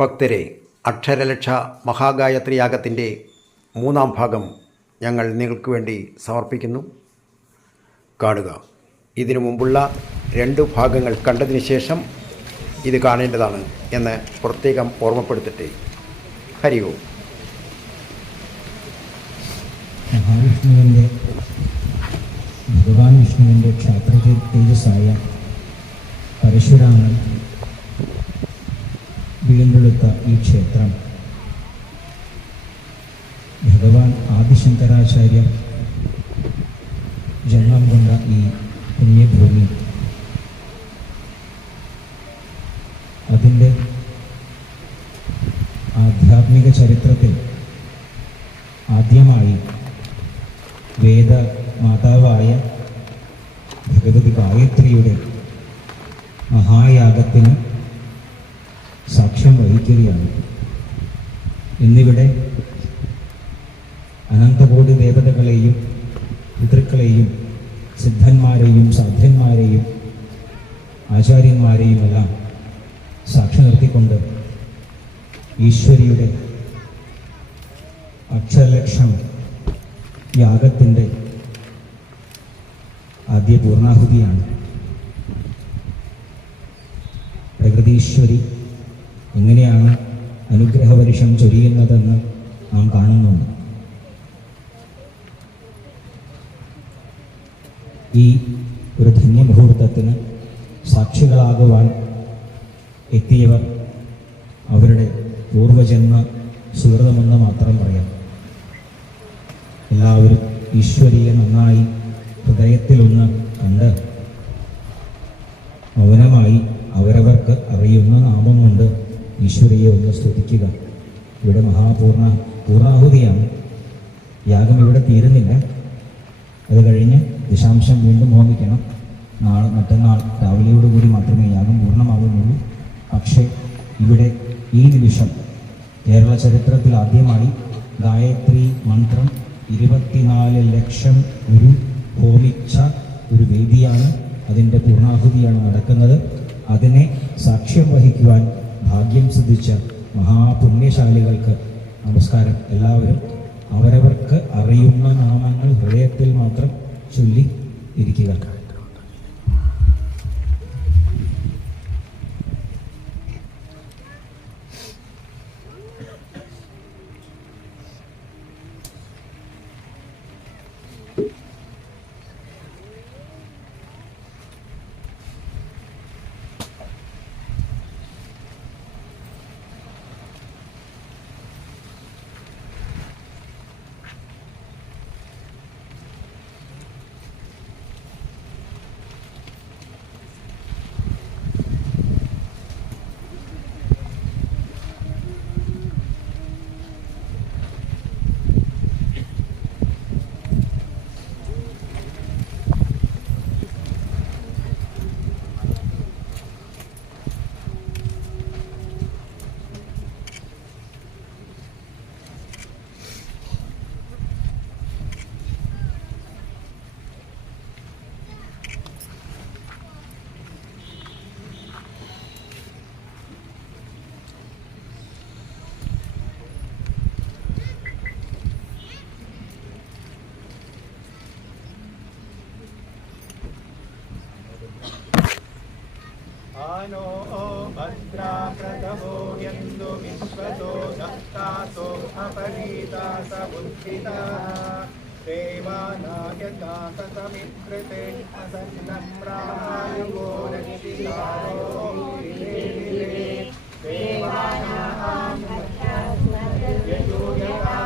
ഭക്തരെ, അക്ഷരലക്ഷ മഹാഗായത്രി യാഗത്തിൻ്റെ 3-ാം ഭാഗം ഞങ്ങൾ നിങ്ങൾക്ക് വേണ്ടി സമർപ്പിക്കുന്നു. കാണുക. ഇതിനു മുമ്പുള്ള 2 ഭാഗങ്ങൾ കണ്ടതിന് ശേഷം ഇത് കാണേണ്ടതാണ് എന്ന് പ്രത്യേകം ഓർമ്മപ്പെടുത്തട്ടെ. ഹരി ഓം. ഭഗവാൻ വിഷ്ണുവിൻ്റെ ക്ഷാത്ര തേജസ്സായ പരശുരാമൻ വീണ്ടെടുത്ത ഈ ക്ഷേത്രം ഭഗവാൻ ആദിശങ്കരാചാര്യർ ജന്മം കൊണ്ട ഈ പുണ്യഭൂമി അതിൻ്റെ ആധ്യാത്മിക ചരിത്രത്തിൽ ആദ്യമായി വേദ മാതാവായ ഭഗവതി ഗായത്രിയുടെ മഹായാഗത്തിന് സാക്ഷ്യം വഹിക്കുകയാണ്. ഇന്നിവിടെ അനന്തകോടി ദേവതകളെയും പിതൃക്കളെയും സിദ്ധന്മാരെയും സാധ്യന്മാരെയും ആചാര്യന്മാരെയുമെല്ലാം സാക്ഷി നിർത്തിക്കൊണ്ട് ഈശ്വരിയുടെ അക്ഷരലക്ഷം യാഗത്തിൻ്റെ ആദ്യ പൂർണ്ണാഹുതിയാണ്. പ്രകൃതീശ്വരി എങ്ങനെയാണ് അനുഗ്രഹവർഷം ചൊരിയുന്നതെന്ന് നാം കാണുന്നുണ്ട്. ഈ ഒരു ധന്യമുഹൂർത്തത്തിന് സാക്ഷികളാകുവാൻ എത്തിയവർ അവരുടെ പൂർവജന്മ സുഹൃതമെന്ന് മാത്രം പറയാം. എല്ലാവരും ഈശ്വരിയെ നന്നായി ഹൃദയത്തിലൊന്ന് കണ്ട് മൗനമായി അവരവർക്ക് അറിയുന്ന നാമം കൊണ്ട് ഈശ്വരിയെ ഒന്ന് സ്തുതിക്കുക. ഇവിടെ പൂർണ്ണാഹുതിയാണ്. യാഗം ഇവിടെ തീരുന്നില്ല. അത് കഴിഞ്ഞ് ദശാംശം വീണ്ടും ഹോമിക്കണം. മറ്റന്നാൾ രാവിലെയോടുകൂടി മാത്രമേ യാഗം പൂർണ്ണമാകുന്നുള്ളൂ. പക്ഷേ ഇവിടെ ഈ നിമിഷം കേരള ചരിത്രത്തിൽ ആദ്യമായി ഗായത്രി മന്ത്രം 24 ലക്ഷം ഗുരു ഹോമിച്ച ഒരു വേദിയാണ്. അതിൻ്റെ പൂർണ്ണാഹുതിയാണ് നടക്കുന്നത്. അതിനെ സാക്ഷ്യം വഹിക്കുവാൻ ഭാഗ്യം സിദ്ധിച്ച മഹാപുണ്യശാലികൾക്ക് നമസ്കാരം. എല്ലാവരും അവരവർക്ക് അറിയുന്ന നാമങ്ങൾ ഹൃദയത്തിൽ മാത്രം ചൊല്ലി ഇരിക്കുക. नो भद्रा प्रथमो यन्दु विश्वतो दत्तासो अपरीता समुद्धिता देवानायता सतमित्कृते असन्नं प्रायुगो रक्षितारो देवानां यजूयता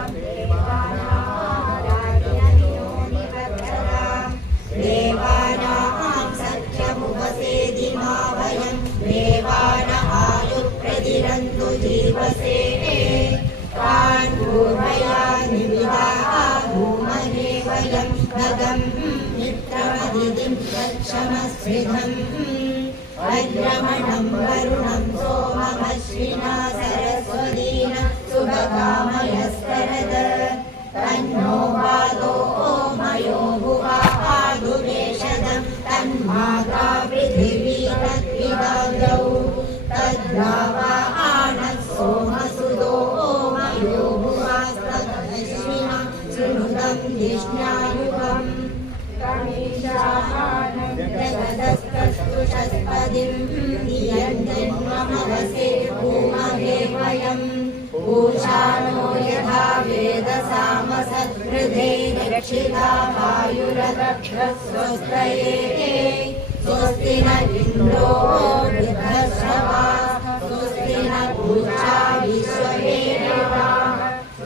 देवानां सख्यमुपसेदिमा वयं देवान आयुप्रतिरन्तु जीवसे तान् पूर्वया निविदाः भूमने वयं भगं मित्रमदितिं गच्छमस्विधम् अद्रमणं वरुणं सोममश्विना सरस्वतीन शुभकामयस्तरद तन्नो वादो मयो भुवा आदुवेशदं तन्माता पृथिवी तद्विदाद्रौ तद्रावा आनः स्वस्तये स्वस्ति न इन्द्रो वृद्धश्रवाः स्वस्ति न पूषा विश्ववेदाः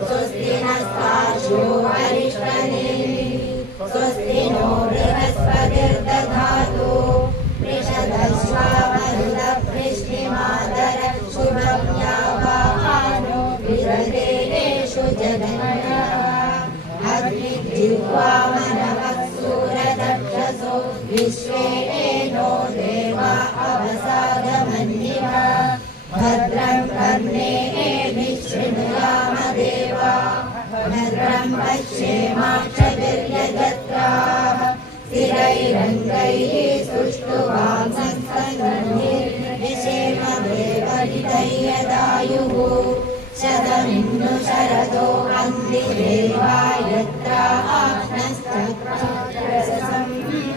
स्वस्ति नस्तार्क्ष्यो अरिष्टनेमिः स्वस्ति नो बृहस्पतिर्दधातु वृषधश्वामरुतवृष्टिमादर शुभं यावानो विदधेषु जगन्यः अग्निजिह्वामनवत्सूरदक्षसो विश्वे नो देवा अवसादमन्यः भद्रं कर्णेभिः शृणुयाम देवाः भद्रं पश्येमाक्षभिर्यजत्राः स्थिरैरङ्गैः सुष्ठुवांसस्तनूर्विषेम देवहितैर्यदायुः शतमिन्नु शरदो अन्तिदेवायत्रानस्तत्रासं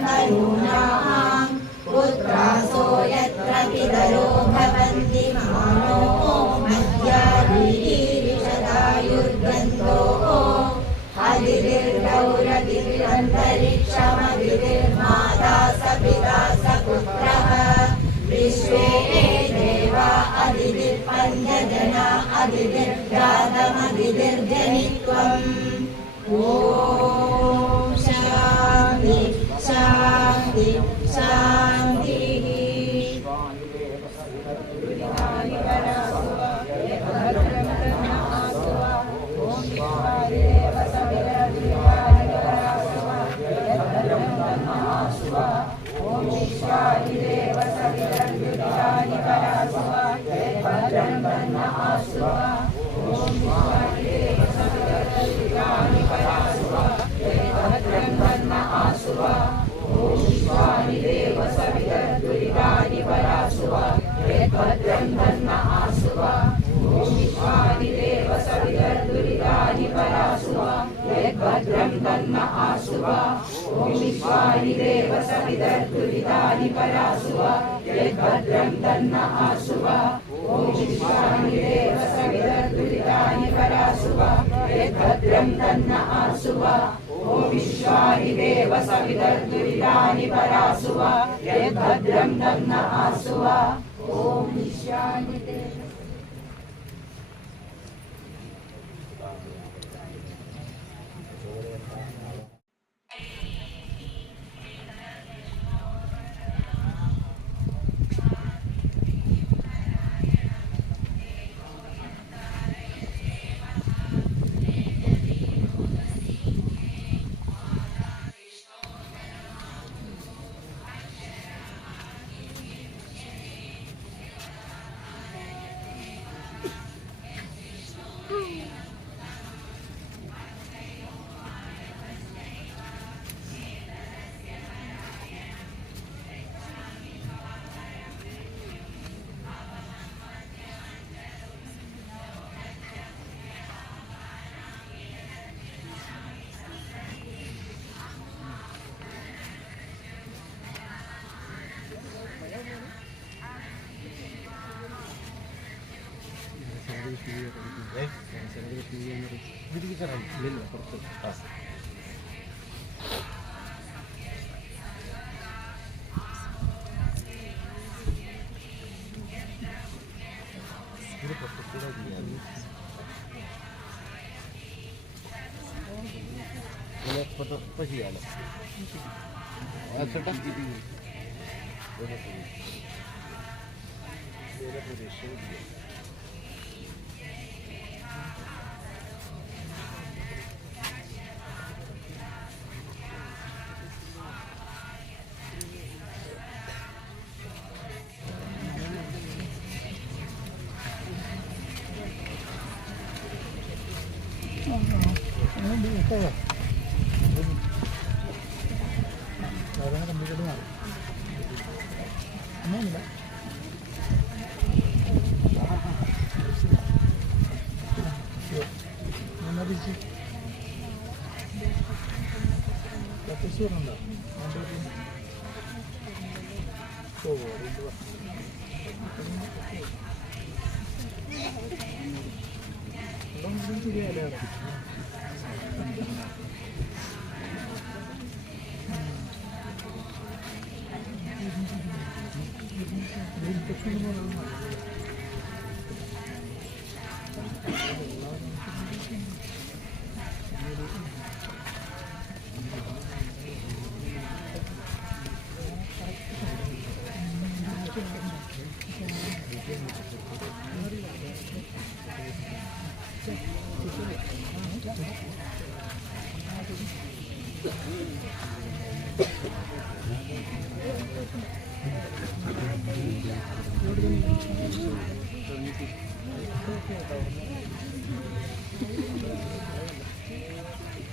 तरूणां पुत्रासो यत्र पितरो भवन्ति मानो मध्यादिशदायुर्गन्धो अदितिर्गौरतिरन्तरिक्षमदितिर्माता स पिता स पुत्रः विश्वे देवा अदितिर्पञ्चजना अदितिर्जातमदितिर्जनित्वम् ॐ शान्ति शान्ति शान्तिः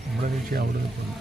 നമ്മുടെ ലക്ഷ്യം അവിടെ നിൽക്കുന്നു.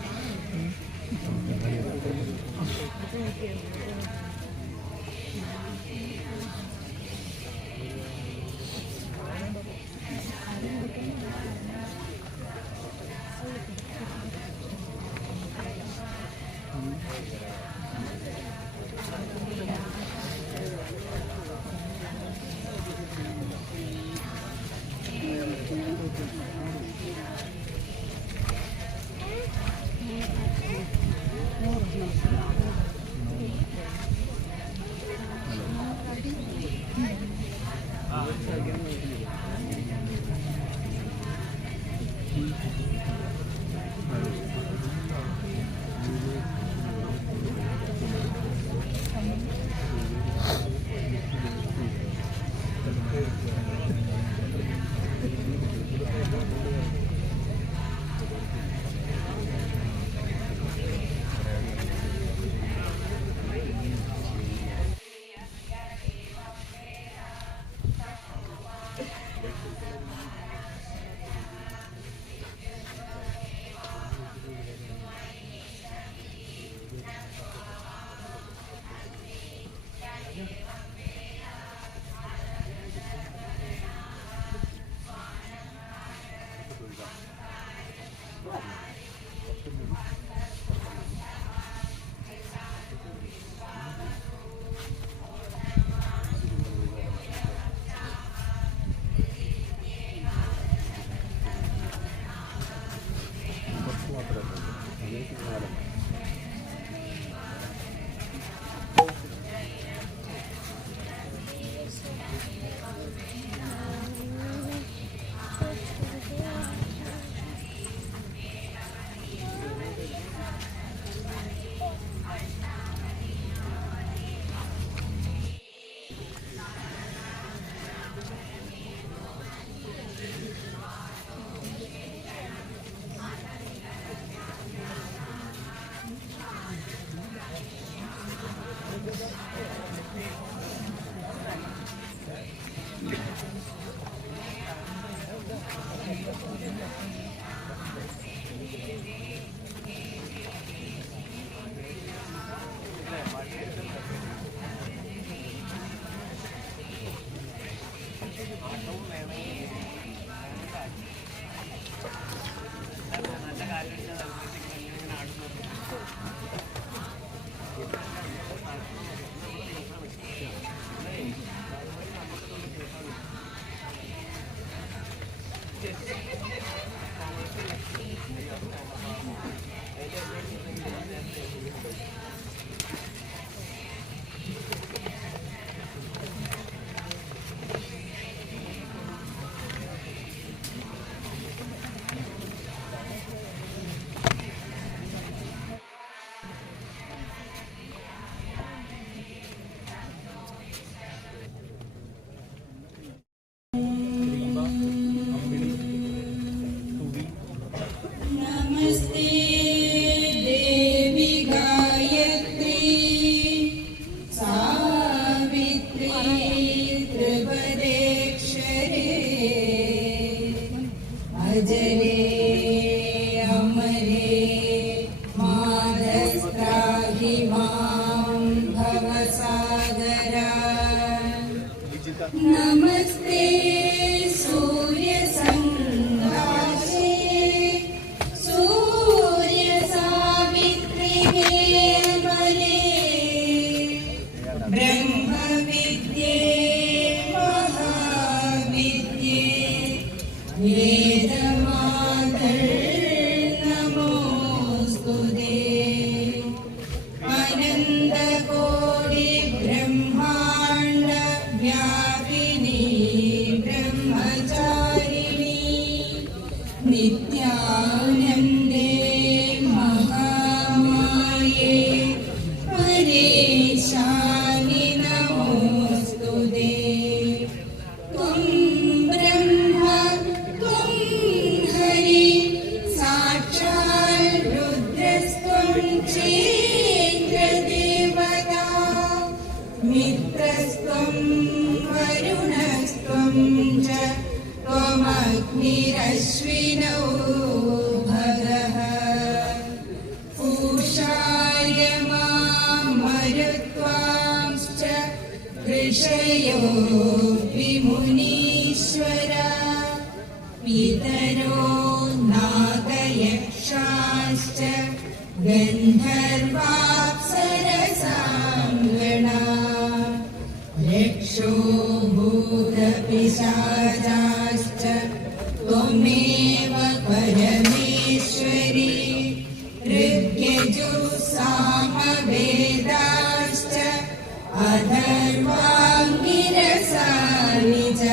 नमस्ते सूर्य संघाषे सूर्य सावित्री मले ब्रह्म विद्ये महाविद्ये वेदमातर्नमोऽस्तुते अनन्तकोटि ब्रह्माण्ड मित्रस्त्वं वरुणस्त्वं च त्वमग्निरश्विनौ भगः पूषाय मरुत्वांश्च ऋषयो विमुनीश्वर पितरो नागयक्षाश्च गन्धर्वाप्सरसाङ्गणा यक्षो भूतपिशाचाश्च त्वमेव परमेश्वरी ऋग्यजुः सामवेदाश्च अथर्वाङ्गिरसानि च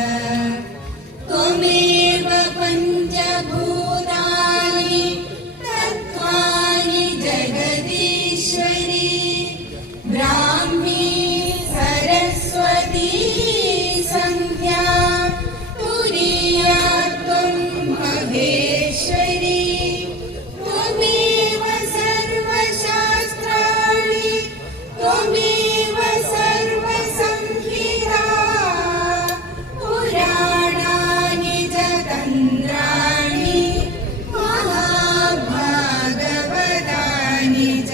त्वमेव पञ्चभूतानि तत्त्वानि जगदीश्वरी ब्राह्मी सरस्वती संज्ञा तुरीया त्वं महेश्वरी त्वमेव सर्वशास्त्राणि त्वमेव सर्वसंहिता पुराणानि च तन्त्राणि महाभागवतानि च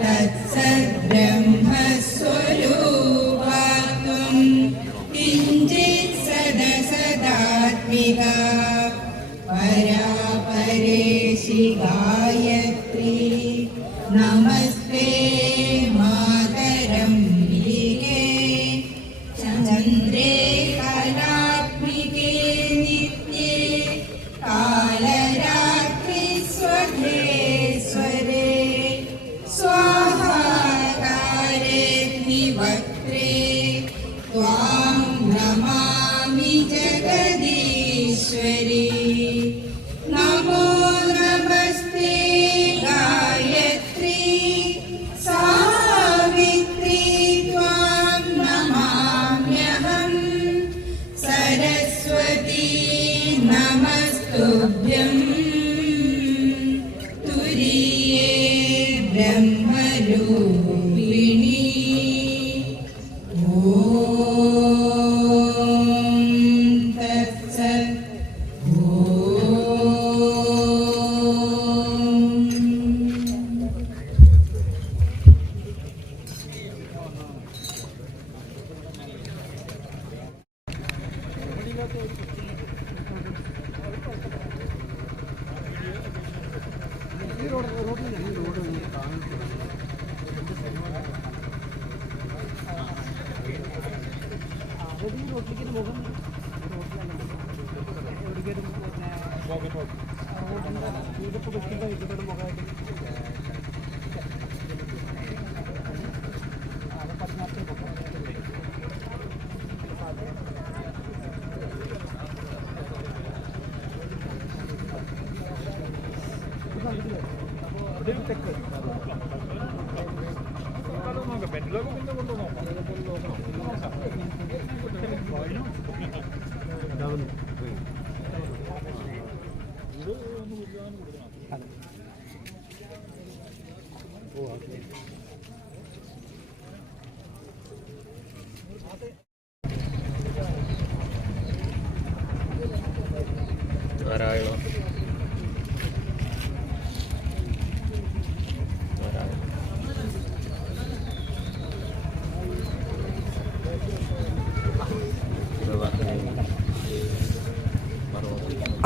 तत्सद्ब्रह्मस्वरूपा त्वं किञ्चित् सदसदात्मिका परा परेशि गायत्री नमस्ते मातरम्बिके चन्द्रे कलात्मिके नित्ये कालरात्रिस्वधे स्वरे स्वाहाकारेऽग्निवक्त्रे त्वां नमामि जगदीश्वरी नमो नमस्ते गायत्री सावित्री त्वां नमाम्यहम् सरस्वती नमस्तुभ्यं तुरीये ब्रह्मरूपिणी ॐ तत्सत्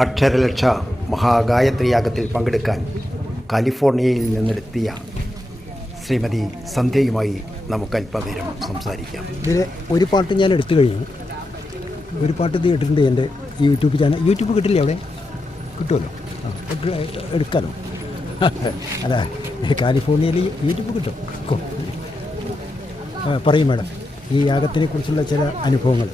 അക്ഷരലക്ഷ മഹാഗായത്രി യാഗത്തിൽ പങ്കെടുക്കാൻ കാലിഫോർണിയയിൽ നിന്നെത്തിയ ശ്രീമതി സന്ധ്യയുമായി നമുക്ക് അല്പനേരം സംസാരിക്കാം. ഇതിൽ ഒരു പാട്ട് ഞാൻ എടുത്തു കഴിഞ്ഞു. ഒരു പാട്ട് ഇത് ഇട്ടിട്ടുണ്ട് എൻ്റെ യൂട്യൂബ് ചാനൽ. യൂട്യൂബ് കിട്ടില്ലേ? അവിടെ കിട്ടുമല്ലോ, എടുക്കാമല്ലോ. അതെ, കാലിഫോർണിയയിൽ യൂട്യൂബ് കിട്ടും. പറയും മാഡം, ഈ യാഗത്തിനെ കുറിച്ചുള്ള ചില അനുഭവങ്ങൾ,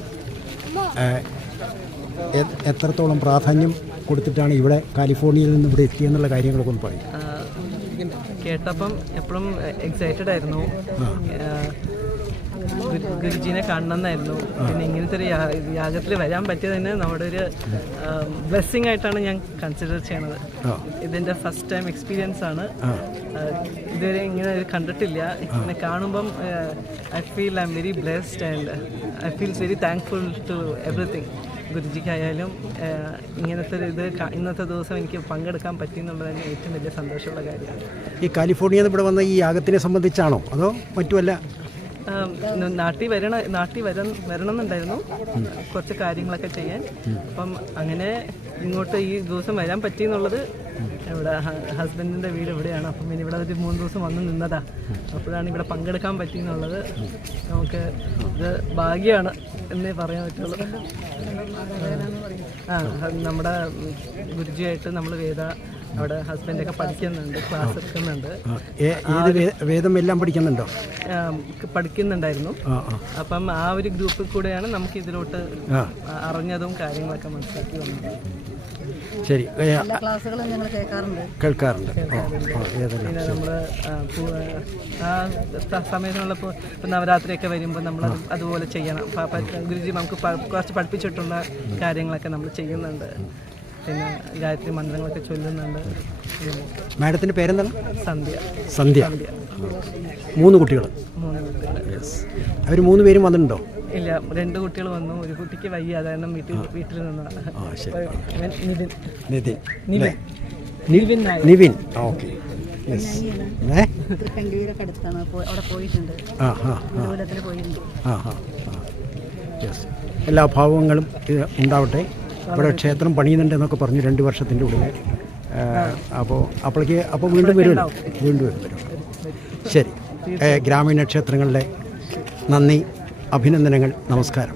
എത്രത്തോളം പ്രാധാന്യം കൊടുത്തിട്ടാണ് ഇവിടെ കാലിഫോർണിയയിൽ നിന്ന് ഇവിടെ എത്തിയെന്നുള്ള കാര്യങ്ങളൊക്കെ ഒന്ന് പറയും. കേട്ടപ്പം എപ്പോഴും എക്സൈറ്റഡ് ആയിരുന്നു. ഗുരുജീനെ കാണണമെന്നായിരുന്നു. പിന്നെ ഇങ്ങനത്തെ ഒരു യാഗത്തിൽ വരാൻ പറ്റിയത് തന്നെ നമ്മുടെ ഒരു ബ്ലെസ്സിങ് ആയിട്ടാണ് ഞാൻ കൺസിഡർ ചെയ്യണത്. ഇതിൻ്റെ ഫസ്റ്റ് ടൈം എക്സ്പീരിയൻസ് ആണ്. ഇതുവരെ ഇങ്ങനെ കണ്ടിട്ടില്ല. ഇങ്ങനെ കാണുമ്പം I feel I am very blessed and I feels very thankful to everything. ഗുരുജിക്കായാലും ഇങ്ങനത്തെ ഒരു ഇത് ഇന്നത്തെ ദിവസം എനിക്ക് പങ്കെടുക്കാൻ പറ്റി എന്നുള്ളത് തന്നെ ഏറ്റവും വലിയ സന്തോഷമുള്ള കാര്യമാണ്. ഈ കാലിഫോർണിയയിൽ നിന്ന് ഇവിടെ വന്ന ഈ യാഗത്തിനെ സംബന്ധിച്ചാണോ അതോ മറ്റുമല്ല? നാട്ടിൽ വരണമെന്നുണ്ടായിരുന്നു കുറച്ച് കാര്യങ്ങളൊക്കെ ചെയ്യാൻ. അപ്പം അങ്ങനെ ഇങ്ങോട്ട് ഈ ദിവസം വരാൻ പറ്റിയെന്നുള്ളത് ഇവിടെ ഹസ്ബൻഡിൻ്റെ വീട് ഇവിടെയാണ്. അപ്പം പിന്നെ ഇവിടെ ഒരു 3 ദിവസം വന്ന് നിന്നതാ. അപ്പോഴാണ് ഇവിടെ പങ്കെടുക്കാൻ പറ്റിയെന്നുള്ളത് നമുക്ക് ഇത് ഭാഗ്യമാണ് എന്നേ പറയാൻ പറ്റുള്ളൂ. നമ്മുടെ ഗുരുജിയായിട്ട് നമ്മൾ അവിടെ ഹസ്ബൻഡൊക്കെ പഠിക്കുന്നുണ്ട്, ക്ലാസ് എടുക്കുന്നുണ്ട്. വേദം എല്ലാം പഠിക്കുന്നുണ്ടോ? പഠിക്കുന്നുണ്ടായിരുന്നു. അപ്പം ആ ഒരു ഗ്രൂപ്പിൽ കൂടെയാണ് നമുക്ക് ഇതിലോട്ട് അറിഞ്ഞതും കാര്യങ്ങളൊക്കെ മനസ്സിലാക്കി വന്നത്. ശരി, ക്ലാസ്സുകളും ഞങ്ങൾ കേൾക്കാറുണ്ട്. പിന്നെ നമ്മൾ ആ സമയത്തുള്ളപ്പോൾ ഇപ്പം നവരാത്രിയൊക്കെ വരുമ്പോൾ നമ്മൾ അതുപോലെ ചെയ്യണം. ഗുരുജി നമുക്ക് കുറച്ച് പഠിപ്പിച്ചിട്ടുള്ള കാര്യങ്ങളൊക്കെ നമ്മൾ ചെയ്യുന്നുണ്ട്. പിന്നെ ഗായത്രി മന്ത്രങ്ങളൊക്കെ ചൊല്ലുന്നുണ്ട്. മാഡത്തിൻ്റെ പേരെന്താണ്? സന്ധ്യ. 3 കുട്ടികൾ. അവർ 3 പേരും വന്നിട്ടുണ്ടോ? ഇല്ല, 2 കുട്ടികൾ വന്നു. ഒരു കുട്ടിക്ക് വയ്യ, അതാണ് വീട്ടിൽ നിന്നാണ്. നിവിൻ. ഓക്കെ. അടുത്താണ് അവിടെ പോയിട്ടുണ്ട്. എല്ലാ ഭാവങ്ങളും ഉണ്ടാവട്ടെ. ഇവിടെ ക്ഷേത്രം പണിയുന്നുണ്ടെന്നൊക്കെ പറഞ്ഞു 2 വർഷത്തിൻ്റെ ഉള്ളിൽ. അപ്പോൾ വീണ്ടും വരുമല്ലോ. വരും. ശരി, ഗ്രാമീണ ക്ഷേത്രങ്ങളിലെ നന്ദി, അഭിനന്ദനങ്ങൾ, നമസ്കാരം.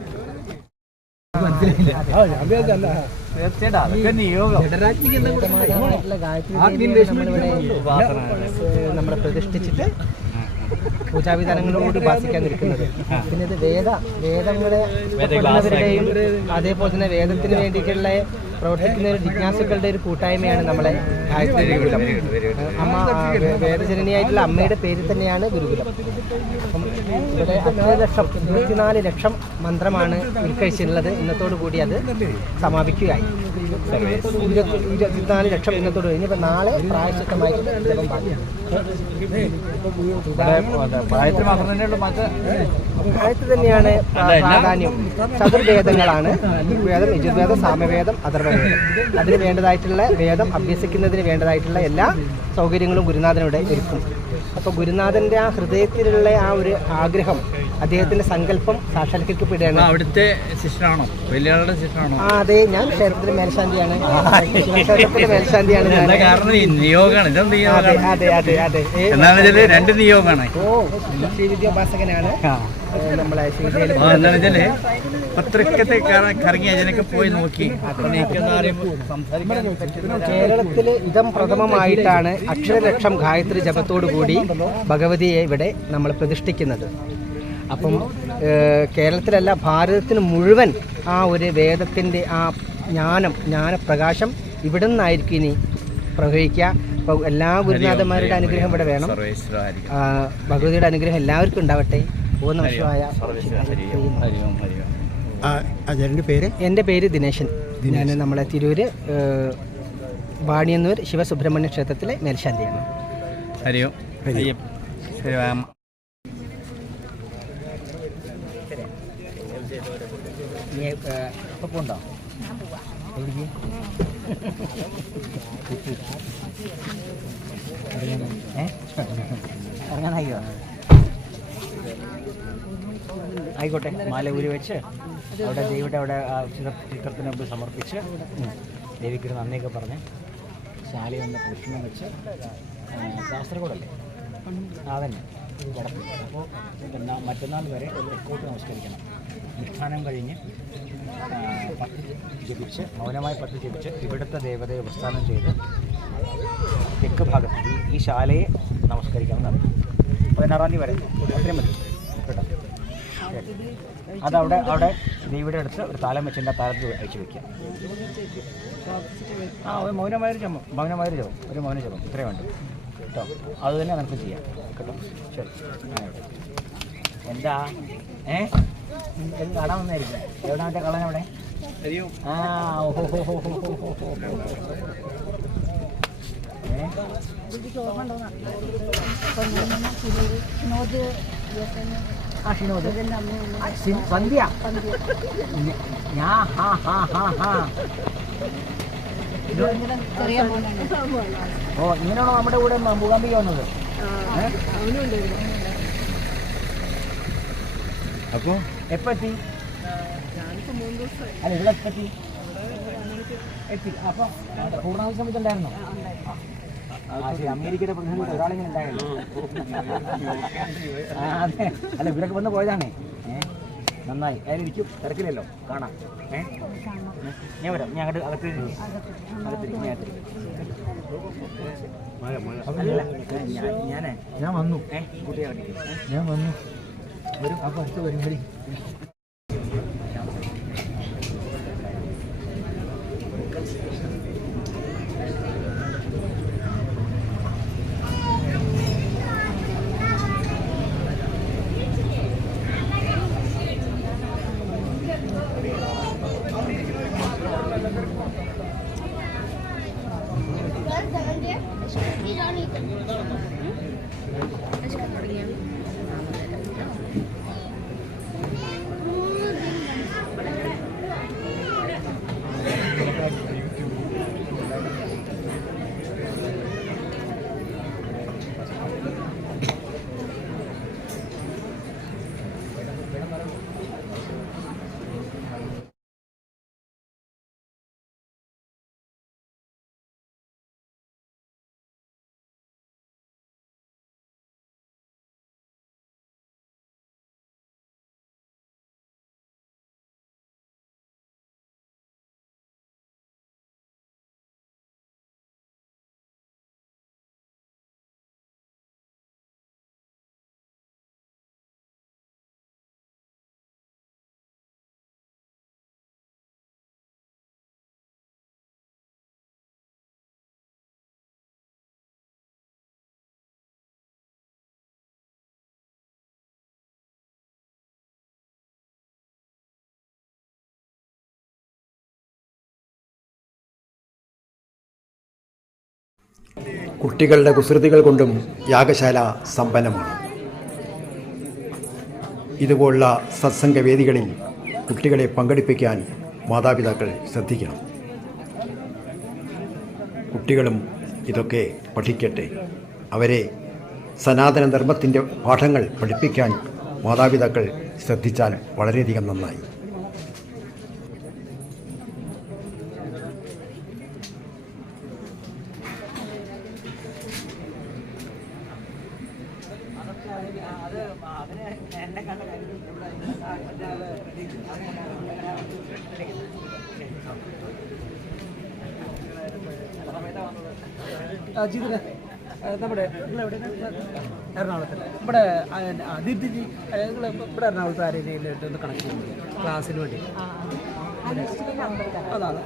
നമ്മളെ പ്രതിഷ്ഠിച്ചിട്ട് പൂജാവിധാനങ്ങളോട് ഉപാസിക്കാൻ നിൽക്കുന്നത്. പിന്നെ ഇത് വേദങ്ങളെയും അതേപോലെ തന്നെ വേദത്തിന് വേണ്ടിയിട്ടുള്ള പ്രവർത്തിക്കുന്ന ഒരു ജിജ്ഞാസുക്കളുടെ ഒരു കൂട്ടായ്മയാണ് നമ്മളെ ഗായത്രി ഗുരുകുലം. അമ്മ വേദജനനിയായിട്ടുള്ള അമ്മയുടെ പേര് തന്നെയാണ് ഗുരുകുലം. അപ്പം ഇവിടെ 24 ലക്ഷം മന്ത്രമാണ് ഉൾക്കഴിച്ചിട്ടുള്ളത്. ഇന്നത്തോടു കൂടി അത് സമാപിക്കുകയായി. 24 ലക്ഷം ഇന്നത്തോട് കഴിഞ്ഞപ്പോൾ നാളെ പ്രായശ്ചിത്തമായിട്ട് ജപം ബാക്കി. ഗായത്രി തന്നെയാണ് പ്രാധാന്യം. ചതുർവേദങ്ങളാണ് ഋഗ്വേദം, യജുർവേദം, സാമവേദം, അഥർവവേദം. അതിന് വേണ്ടതായിട്ടുള്ള വേദം അഭ്യസിക്കുന്നതിന് വേണ്ടതായിട്ടുള്ള എല്ലാ സൗകര്യങ്ങളും ഗുരുനാഥനിവിടെ ഒരുക്കും. അപ്പോൾ ഗുരുനാഥൻ്റെ ആ ഹൃദയത്തിലുള്ള ആ ഒരു ആഗ്രഹം, അദ്ദേഹത്തിൻ്റെ സങ്കല്പം സാക്ഷാത്കരിക്കപ്പെടുകയാണ്. അവിടുത്തെ ശിഷ്യനാണോ? വലിയാളുടെ ശിഷ്യനാണോ? അതെ, ഞാൻ ക്ഷേത്രത്തിലെ മേൽശാന്തിയാണ്. ക്ഷേത്രത്തിലെ മേൽശാന്തിയാണ് ഞാൻ. നിയോഗമാണ്. അതെ. എന്താണെന്ന് വെച്ചാൽ 2 നിയോഗമാണ്. ശ്രീവിദ്യോപാസകനാണ്. നമ്മളെ പത്രക്കത്തെ കറങ്ങി അതിനൊക്കെ പോയി നോക്കി. കേരളത്തിൽ ഇതം പ്രഥമമായിട്ടാണ് അക്ഷരലക്ഷം ഗായത്രി ജപത്തോടു കൂടി ഭഗവതിയെ ഇവിടെ നമ്മൾ പ്രതിഷ്ഠിക്കുന്നത്. അപ്പം കേരളത്തിലല്ല, ഭാരതത്തിന് മുഴുവൻ ആ ഒരു വേദത്തിൻ്റെ ആ ജ്ഞാനപ്രകാശം ഇവിടെ നിന്നായിരിക്കും ഇനി പ്രവഹിക്കുക. അപ്പോൾ എല്ലാ ഗുരുനാഥന്മാരുടെ അനുഗ്രഹം ഇവിടെ വേണം. ഭഗവതിയുടെ അനുഗ്രഹം എല്ലാവർക്കും ഉണ്ടാവട്ടെ. ഓം ശിവായ. എൻ്റെ പേര് ദിനേശൻ. ഞാൻ നമ്മളെ തിരൂര് വാണിയന്നൂർ ശിവസുബ്രഹ്മണ്യ ക്ഷേത്രത്തിലെ മേൽശാന്തിയാണ്. ഹരിയോ. ഉണ്ടോ? ഇറങ്ങാനായിക്കോ? ആയിക്കോട്ടെ. മാല ഊരി വെച്ച് അവിടെ ദേവിയുടെ അവിടെ ചിത്രത്തിന് മുമ്പ് സമർപ്പിച്ച് ദേവിക്ക് നന്ദിയൊക്കെ പറഞ്ഞ് ശാലയിൽ വന്ന് കൃഷ്ണൻ വെച്ച് ശാസ്ത്രകൂടല്ലേ അതന്നെ വടക്കും. അപ്പോൾ മറ്റന്നാൾ വരെ ഒരു എക്കോട്ട് നമസ്കരിക്കണം. അനുഷ്ഠാനം കഴിഞ്ഞ് 10 ജപിച്ച് മൗനമായി 10 ജപിച്ച് ഇവിടുത്തെ ദേവതയെ പ്രസ്ഥാനം ചെയ്ത് തെക്ക് ഭാഗത്ത് ഈ ശാലയെ നമസ്കരിക്കണം നടക്കും. 16-ാം തീയതി വരെ അത്രയും മതി കേട്ടോ. അവിടെ ദേവിയുടെ അടുത്ത് ഒരു താലം വെച്ചിട്ട് ആ താലത്തിൽ അയച്ചു വയ്ക്കുക. ഒരു മൗനമായൊരു ജപം, ഒരു മൗന ജപം ഇത്രയും വേണ്ട കേട്ടോ. അത് തന്നെ നമുക്ക് ചെയ്യാം കേട്ടോ. ശരി. എന്താ കട വന്നായിരിക്കും. എവിടെ മറ്റേ കളൻ എവിടെ? ആ ഓഹോ ഷിനോദ് സന്ധ്യ ഓ ഇങ്ങനെയാണോ നമ്മുടെ കൂടെ മൂകാംബിക വന്നത്? അപ്പോൾ എപ്പോ എത്തി? അല്ല ഇവിടെ എത്തി. അപ്പൊ പൂർണ്ണാഹുതി സമയത്തുണ്ടായിരുന്നോ? ശരി, അമേരിക്കയുടെ പ്രതിനിധി ഒരാളെങ്കിലും ഉണ്ടായല്ലോ. അതെ, അല്ല ഇവരൊക്കെ വന്ന് പോയതാണേ. നന്നായി, അതിലിരിക്കും, തിരക്കില്ലല്ലോ, കാണാം. ഞാൻ വരാം, ഞാൻ അങ്ങോട്ട് അകത്തിരിക്കും. ഞാൻ വന്നു കുട്ടിയെ ഞാൻ വന്നു വരും. അപ്പോൾ അടുത്ത് വരും വരും. കുട്ടികളുടെ കുസൃതികൾ കൊണ്ടും യാഗശാല സമ്പന്നമാണ്. ഇതുപോലുള്ള സത്സംഗവേദികളിൽ കുട്ടികളെ പങ്കെടുപ്പിക്കാൻ മാതാപിതാക്കൾ ശ്രദ്ധിക്കണം. കുട്ടികളും ഇതൊക്കെ പഠിക്കട്ടെ. അവരെ സനാതന ധർമ്മത്തിൻ്റെ പാഠങ്ങൾ പഠിപ്പിക്കാൻ മാതാപിതാക്കൾ ശ്രദ്ധിച്ചാൽ വളരെയധികം നന്നായി. നമ്മുടെ എറണാകുളത്തിൽ ഇവിടെ അതിഥി ഇവിടെ എറണാകുളത്ത് ആരെങ്കിലും ഒന്ന് കണക്ട് ചെയ്യുന്നത് ക്ലാസ്സിന് വേണ്ടി അതാണ്.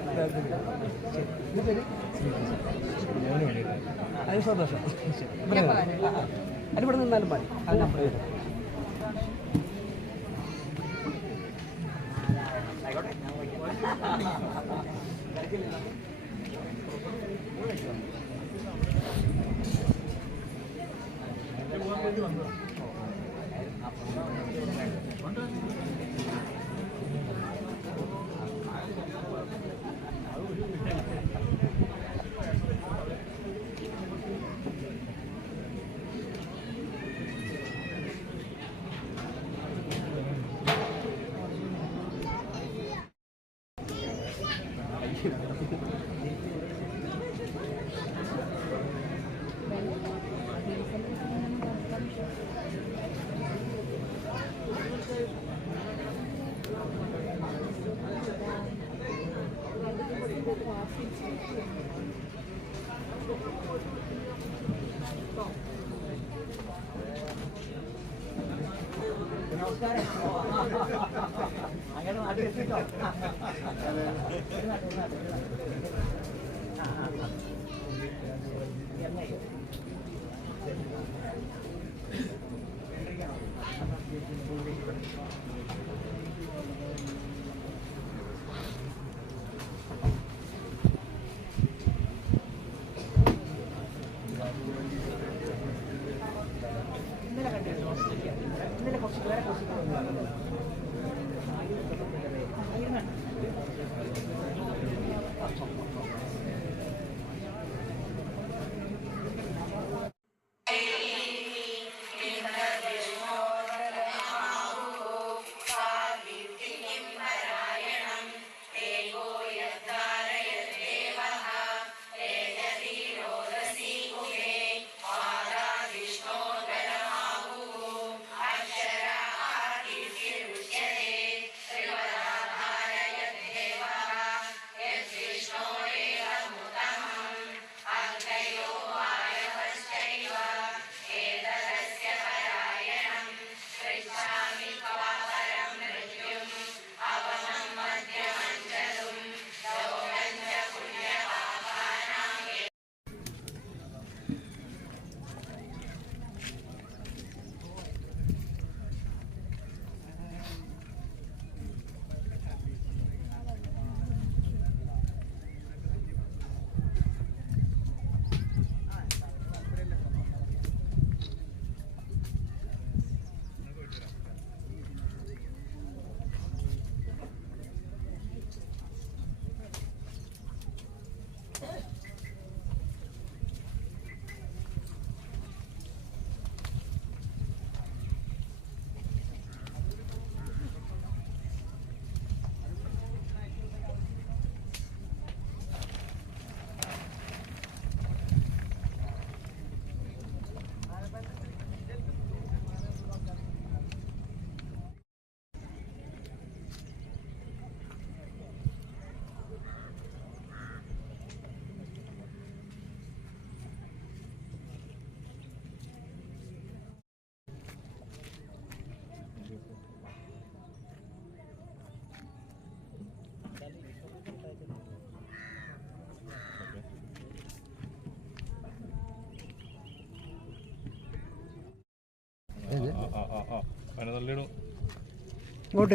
അത് സന്തോഷം. അതിവിടെ നിന്നാലും മതി. അത് നമ്പർ വരും.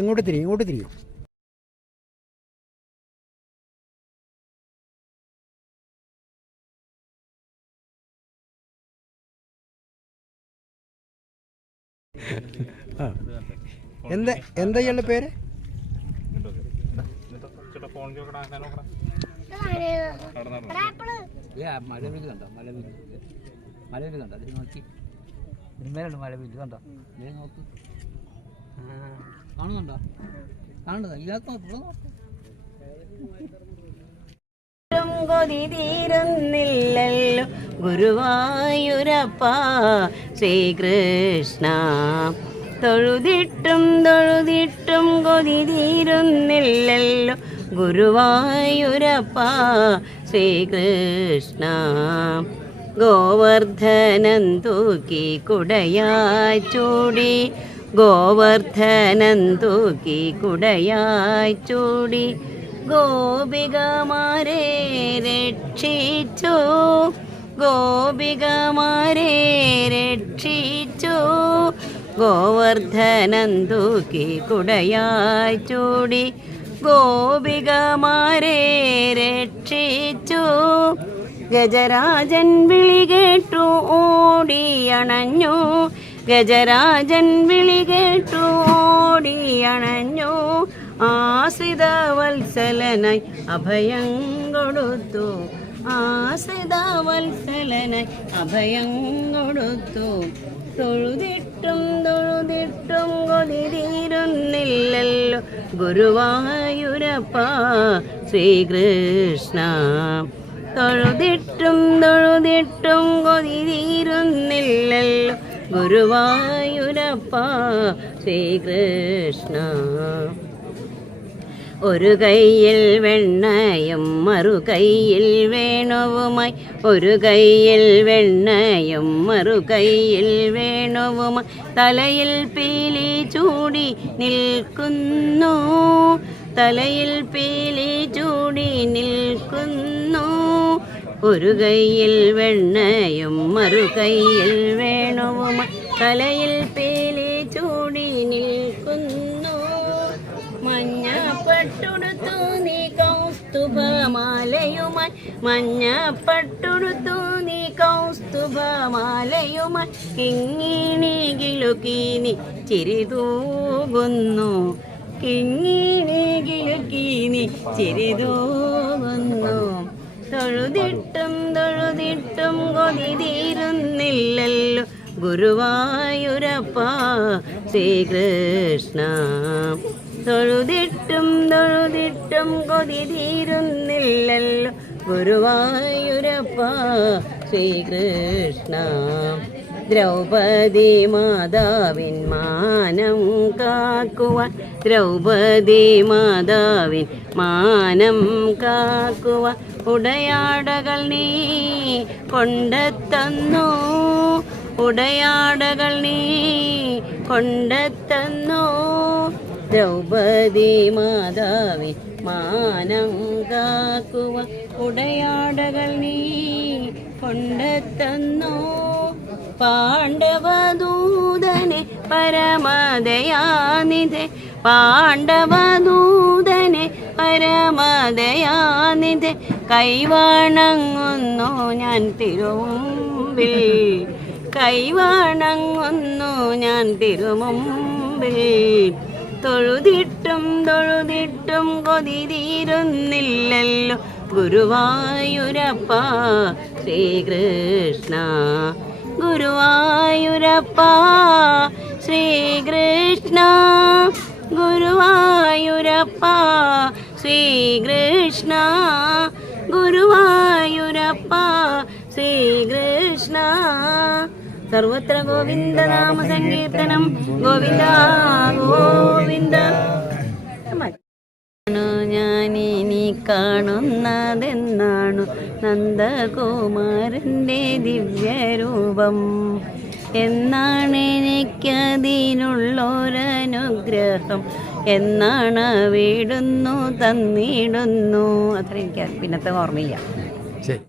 ഇങ്ങോട്ട് തിരിയും. എന്താ ഇയാളുടെ പേര്? മഴവില് കണ്ടോ? അതിന് നോക്കി ഇന്നലെയുണ്ട് മഴവില് കണ്ടോ? നോക്ക്, കാണുന്നുണ്ടോ? ഇല്ലാത്ത കൊതി തീരുന്നില്ലല്ലോ ഗുരുവായൂരപ്പ ശ്രീകൃഷ്ണ. തൊഴുതിട്ടും കൊതി തീരുന്നില്ലല്ലോ ഗുരുവായൂരപ്പ ശ്രീകൃഷ്ണ. ഗോവർദ്ധനം തൂക്കി കുടയായി ചൂടി, ഗോവർദ്ധനം തൂക്കി കുടയായി ചൂടി ഗോപികമാരെ രക്ഷിച്ചു, ഗോപികമാരെ രക്ഷിച്ചു. ഗോവർദ്ധനം തൂക്കി കുടയായി ചൂടി ഗോപികമാരെ രക്ഷിച്ചു. ഗജരാജൻ വിളി കേട്ടു ഓടിയണഞ്ഞു, ഗജരാജൻ വിളി കേട്ടു ഓടിയണഞ്ഞു. ആശ്രിതവത്സലനായി അഭയം കൊടുത്തു, ആശ്രിതവത്സലനായി അഭയം കൊടുത്തു. തൊഴുതിട്ടും കൊതി തീരുന്നില്ലല്ലോ ഗുരുവായൂരപ്പ ശ്രീകൃഷ്ണ. തൊഴുതിട്ടും കൊതി തീരുന്നില്ലല്ലോ ഗുരുവായൂരപ്പ ശ്രീകൃഷ്ണ. ഒരു കൈയിൽ വെണ്ണയും മറു കൈയിൽ വേണുവുമായി, ഒരു കൈയിൽ വെണ്ണയും മറു കൈയിൽ വേണുവുമായി തലയിൽ പീലി ചൂടി നിൽക്കുന്നു, തലയിൽ പീലി ചൂടി നിൽക്കുന്നു. ഒരു കൈയിൽ വെണ്ണയും മറു കൈയിൽ വേണുവുമായി തലയിൽ പീലി ചൂടി മഞ്ഞപ്പട്ടുടുത്തു നീ കൗസ്തുഭമാലയുമായി കിങ്ങിണി കിലുക്കി നീ ചിരി തൂകുന്നു കിങ്ങിണി കിലുക്കി നീ ചിരി തൂകുന്നു തൊഴുതിട്ടും തൊഴുതിട്ടും കൊതി തീരുന്നില്ലല്ലോ ഗുരുവായൂരപ്പ ശ്രീകൃഷ്ണ തൊഴുതിട്ടും തൊഴുതിട്ടും കൊതി തീരുന്നില്ലല്ലോ ഗുരുവായൂരപ്പ ശ്രീകൃഷ്ണ ദ്രൗപദി മാതാവിൻ മാനം കാക്കുവാൻ ദ്രൗപദി മാതാവിൻ മാനം കാക്കുവാൻ ഉടയാടകൾ നീ കൊണ്ടെത്തന്നു ഉടയാടകൾ നീ കൊണ്ടെത്തന്നു ദ്രൗപദി മാതാവിൻ മാനം കാക്കുവാൻ ഉടയാടകൾ നീ കൊണ്ടെത്തന്നു പാണ്ഡവദൂതനെ പരമദയാനിധെ പാണ്ഡവദൂതനെ പരമദയാനിധെ കൈവണങ്ങുന്നു ഞാൻ തിരുമുമ്പിൽ കൈവണങ്ങുന്നു ഞാൻ തിരുമുമ്പിൽ തൊഴുതിട്ടും തൊഴുതിട്ടും കൊതി തീരുന്നില്ലല്ലോ ഗുരുവായൂരപ്പ ശ്രീകൃഷ്ണ ഗുരുവായൂരപ്പ ശ്രീകൃഷ്ണ ഗുരുവായൂരപ്പ ശ്രീകൃഷ്ണ ഗുരുവായൂരപ്പ ശ്രീകൃഷ്ണ സർവത്ര ഗോവിന്ദനാമ സങ്കീർത്തനം ഗോവിന്ദ ഗോവിന്ദ ഞാനിനി കാണുന്നതെന്നാണു നന്ദകുമാരൻ്റെ ദിവ്യരൂപം എന്നാണ് എനിക്കതിനുള്ളൊരനുഗ്രഹം എന്നാണ് വീടുന്നു തന്നിടുന്നു അത്ര എനിക്ക് പിന്നത്തെ ഓർമ്മയില്ല. ശരി.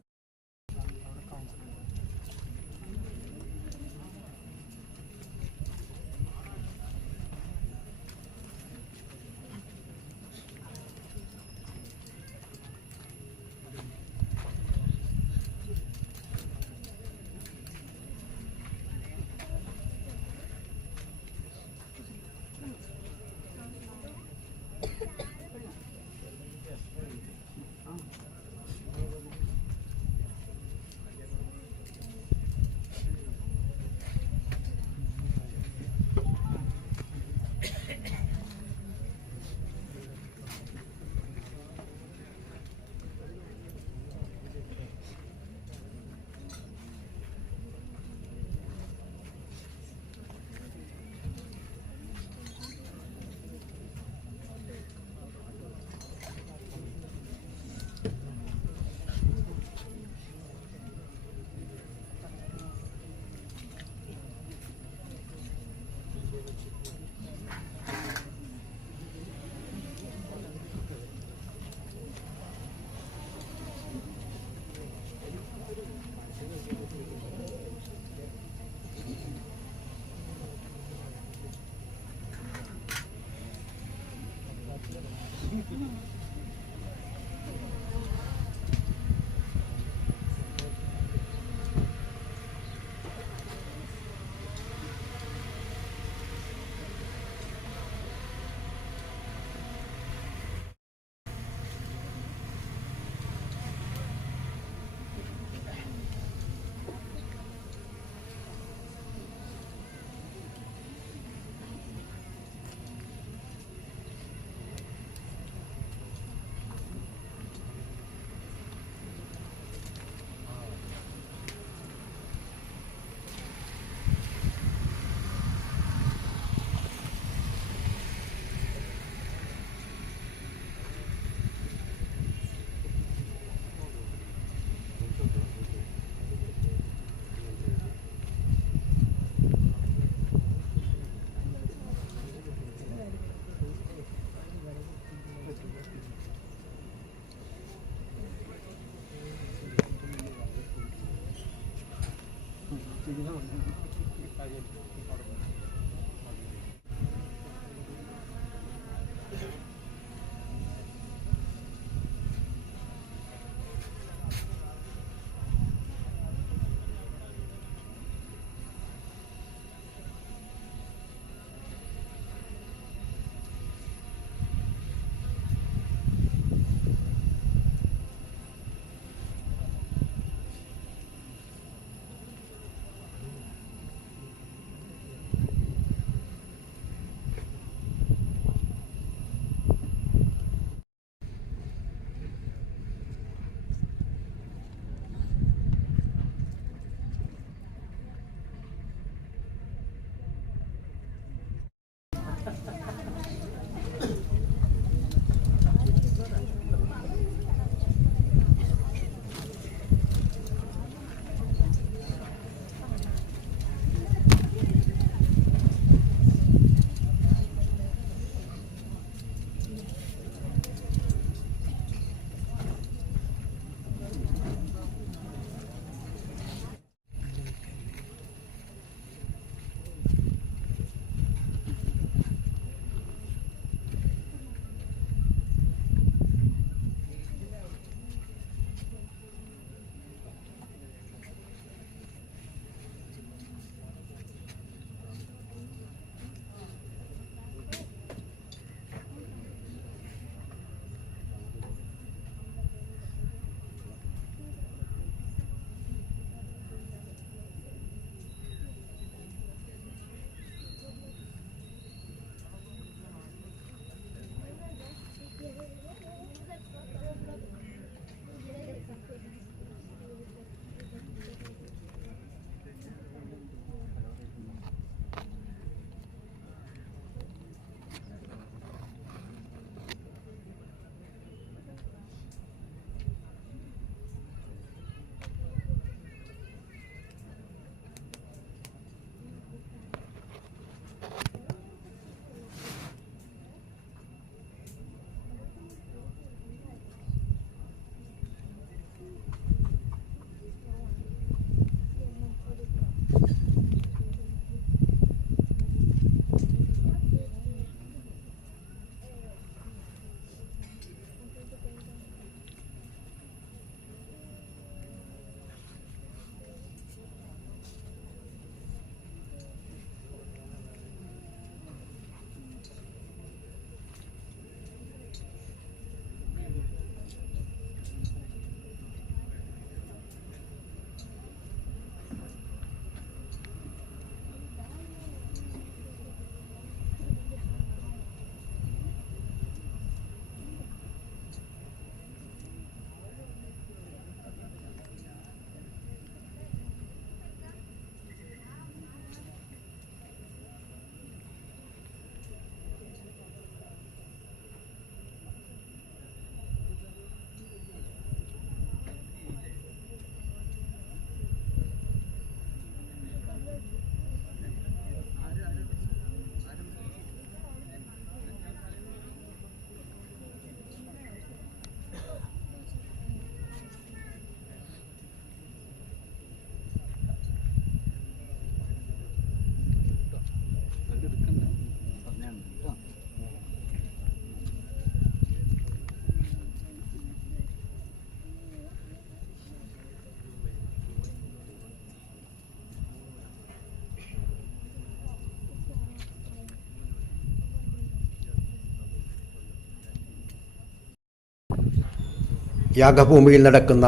യാഗഭൂമിയിൽ നടക്കുന്ന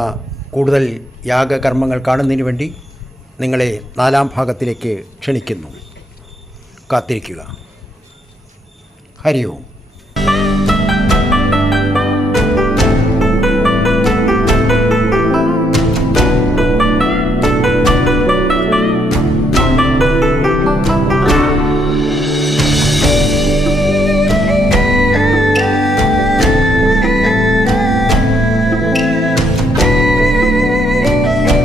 കൂടുതൽ യാഗകർമ്മങ്ങൾ കാണുന്നതിന് വേണ്ടി നിങ്ങളെ 4-ാം ഭാഗത്തിലേക്ക് ക്ഷണിക്കുന്നു. കാത്തിരിക്കുക. ഹരി ഓം.